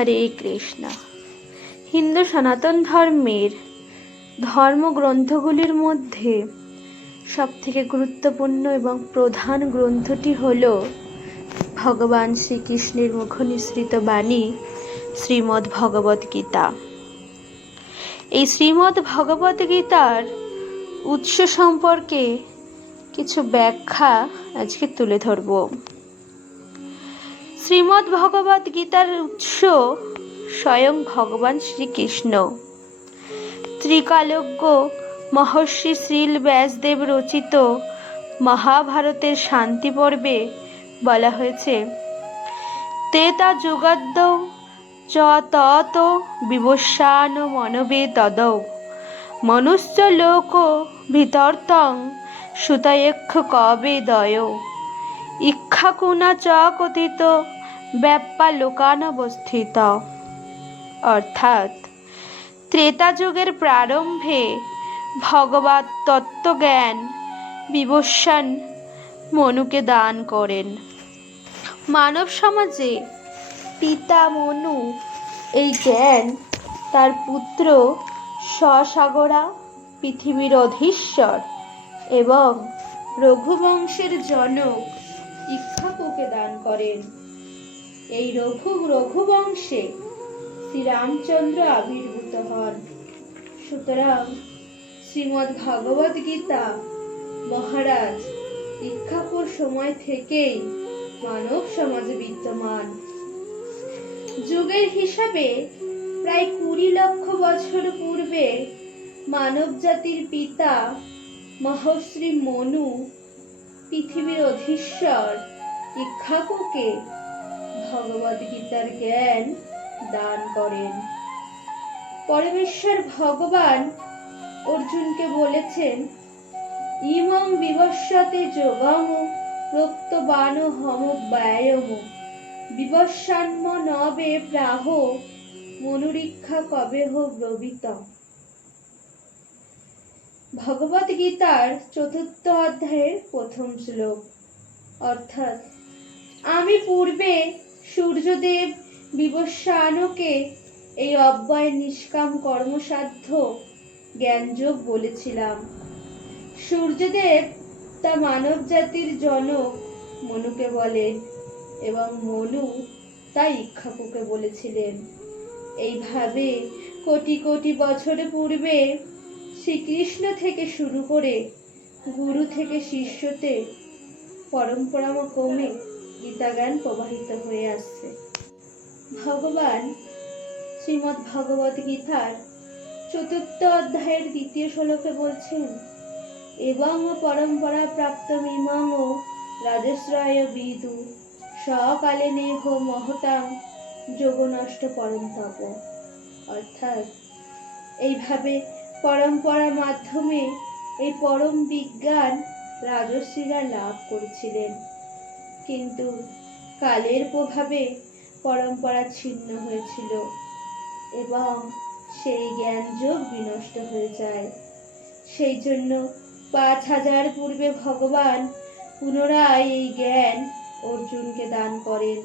হরে কৃষ্ণ। হিন্দু সনাতন ধর্মের ধর্মগ্রন্থগুলির মধ্যে সবথেকে গুরুত্বপূর্ণ এবং প্রধান গ্রন্থটি হল ভগবান শ্রীকৃষ্ণের মুখ নিঃসৃত বাণী শ্রীমদ্ ভগবত গীতা। এই শ্রীমদ্ ভগবত গীতার উৎস সম্পর্কে কিছু ব্যাখ্যা আজকে তুলে ধরব। শ্রীমদ্ ভগবত গীতার উৎস স্বয়ং ভগবান শ্রীকৃষ্ণ। ত্রিকালজ্ঞ মহর্ষি শ্রীল ব্যাসদেব রচিত মহাভারতের শান্তি পর্বে বলা হয়েছে তেতা যুগাদ্য চ তত বিবস্বান মনবে তদৌ। মনুষ্য লোক ভিতর্তং সুতয়েক্ষ কবে দয়। ইক্ষাকুনা চ কথিত ব্যাপ্পা লোকানবস্থিত অর্থাৎ ত্রেতা যুগের প্রারম্ভে ভগবত তত্ত্বজ্ঞান বিবস্বান মনুকে দান করেন। মানব সমাজে পিতা মনু এই জ্ঞান তার পুত্র সসাগরা পৃথিবীর অধীশ্বর এবং রঘুবংশের জনক ইক্ষাকুকে দান করেন। এই রঘু রঘুবংশে শ্রীরামচন্দ্র আবির্ভূত হন। সুতরাং শ্রীমদ্ ভগবদ গীতা মহারাজ ইক্ষাপুর সময় থেকেই মানব সমাজে বিদ্যমান। যুগের হিসাবে প্রায় কুড়ি লক্ষ বছর পূর্বে মানব জাতির পিতা মহশ্রী মনু পৃথিবীর অধীশ্বর ইক্ষাকুকে ভগবদ গীতার জ্ঞান দান করেন। পরমেশ্বর ভগবান অর্জুনকে বলেছেন, ইমং বিবস্বতে যোগম প্রক্তবান হম ব্যয়ম বিবস্বান্ম নবে প্রাহ মনুরীক্ষা কবে হো ব্রবীত। ভগবত গীতার চতুর্থ অধ্যায়ের প্রথম শ্লোক। অর্থাৎ, আমি পূর্বে সূর্যদেব বিবস্বানকে এই অব্যয় নিষ্কাম কর্মসাধ্য জ্ঞানযোগ বলেছিলাম। সূর্যদেব তা মানব জাতির জনক মনুকে বলেন এবং মনু তা ইক্ষাকুকে বলেছিলেন। এইভাবে কোটি কোটি বছর পূর্বে শ্রীকৃষ্ণ থেকে শুরু করে গুরু থেকে শিষ্যতে পরম্পরা ক্রমে গীতাজ্ঞান প্রবাহিত হয়ে আসছে। ভগবান শ্রীমদ্ ভগবত গীতার চতুর্থ অধ্যায়ের দ্বিতীয় শ্লোকে বলছেন, এবং পরম্পরা প্রাপ্ত মিমাং রাজশ্রয় বিদু, সকালে নেহ মহতাং যোগনষ্ট পরম তপ। অর্থাৎ এইভাবে পরম্পরার মাধ্যমে এই পরম বিজ্ঞান রাজস্বীরা লাভ করেছিলেন। কিন্তু কালের প্রভাবে পরম্পরা ছিন্ন হয়েছিল এবং সেই জ্ঞান যোগ বিনষ্ট হয়ে যায়। সেই জন্য পাঁচ হাজার পূর্বে ভগবান পুনরায় এই জ্ঞান অর্জুনকে দান করেন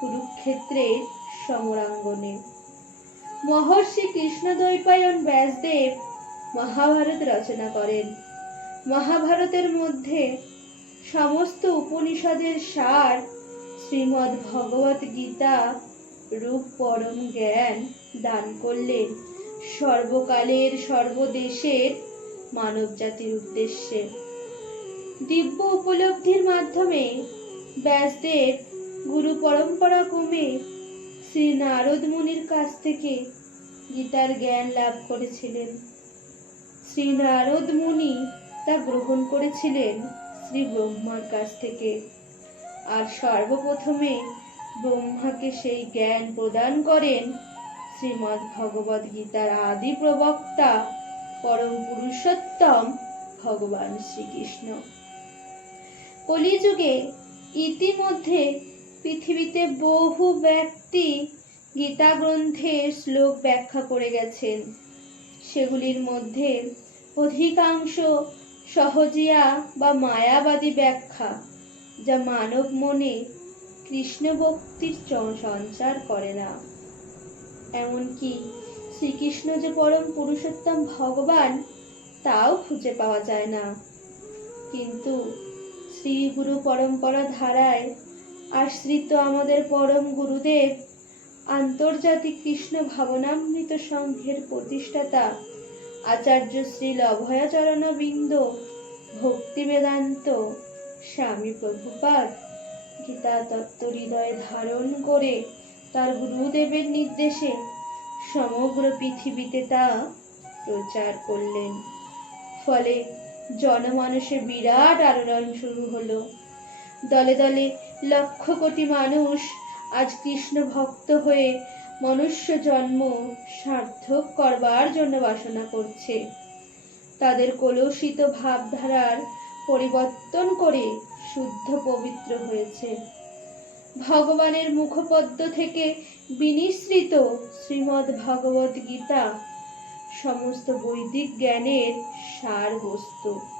কুরুক্ষেত্রের সমরাঙ্গনে। মহর্ষি কৃষ্ণদ্বৈপায়ন ব্যাসদেব মহাভারত রচনা করেন। মহাভারতের মধ্যে সমস্ত উপনিষদের সার শ্রীমদ্ ভগবত গীতা রূপ পরম জ্ঞান দান করলেন। সর্বকালের সর্বদেশের মানব জাতির উদ্দেশ্যে। দিব্য উপলব্ধির মাধ্যমে ব্যাসদেব গুরু পরম্পরা কমে শ্রী নারদ মুনির কাছ থেকে গীতার জ্ঞান লাভ করেছিলেন। শ্রী নারদ মুনি তা গ্রহণ করেছিলেন। শ্রী ব্রহ্মার কাছ থেকে। আর সর্বপ্রথমে ব্রহ্মাকে সেই জ্ঞান প্রদান করেন শ্রীমদ্ ভগবদ গীতার আদি প্রবক্তা পরম পুরুষোত্তম ভগবান শ্রীকৃষ্ণ। কলিযুগে ইতিমধ্যে পৃথিবীতে বহু ব্যক্তি গীতা গ্রন্থের শ্লোক ব্যাখ্যা করে গেছেন। সেগুলির মধ্যে অধিকাংশ সহজিয়া বা মায়াবাদী ব্যাখ্যা, যা মানব মনে কৃষ্ণ ভক্তির চ- সঞ্চার করে না। এমনকি শ্রীকৃষ্ণ যে পরম পুরুষোত্তম ভগবান, তাও খুঁজে পাওয়া যায় না। কিন্তু শ্রী গুরু পরম্পরা ধারায় আশ্রিত আমাদের পরম গুরুদেব আন্তর্জাতিক কৃষ্ণ ভাবনামৃত সংঘের প্রতিষ্ঠাতা আচার্য শ্রী অভয়াচরণ বৃন্দ ভক্তি বেদান্ত স্বামী প্রভুপাদ, গীতা তত্ত্ব হৃদয়ে ধারণ করে তার গুরুদেবের নির্দেশে সমগ্র পৃথিবীতে তা প্রচার করলেন। ফলে জনমানসে বিরাট আলোড়ন শুরু হলো। দলে দলে লক্ষ কোটি মানুষ আজ কৃষ্ণ ভক্ত হয়ে মনুষ্য জন্ম সার্থক করবার জন্য বাসনা করছে। তাদের কলুষিত ভাবধারার পরিবর্তন করে শুদ্ধ পবিত্র হয়েছে। ভগবানের মুখপদ্ম থেকে বিনিসৃত শ্রীমদ্ ভগবত গীতা সমস্ত বৈদিক জ্ঞানের সার বস্তু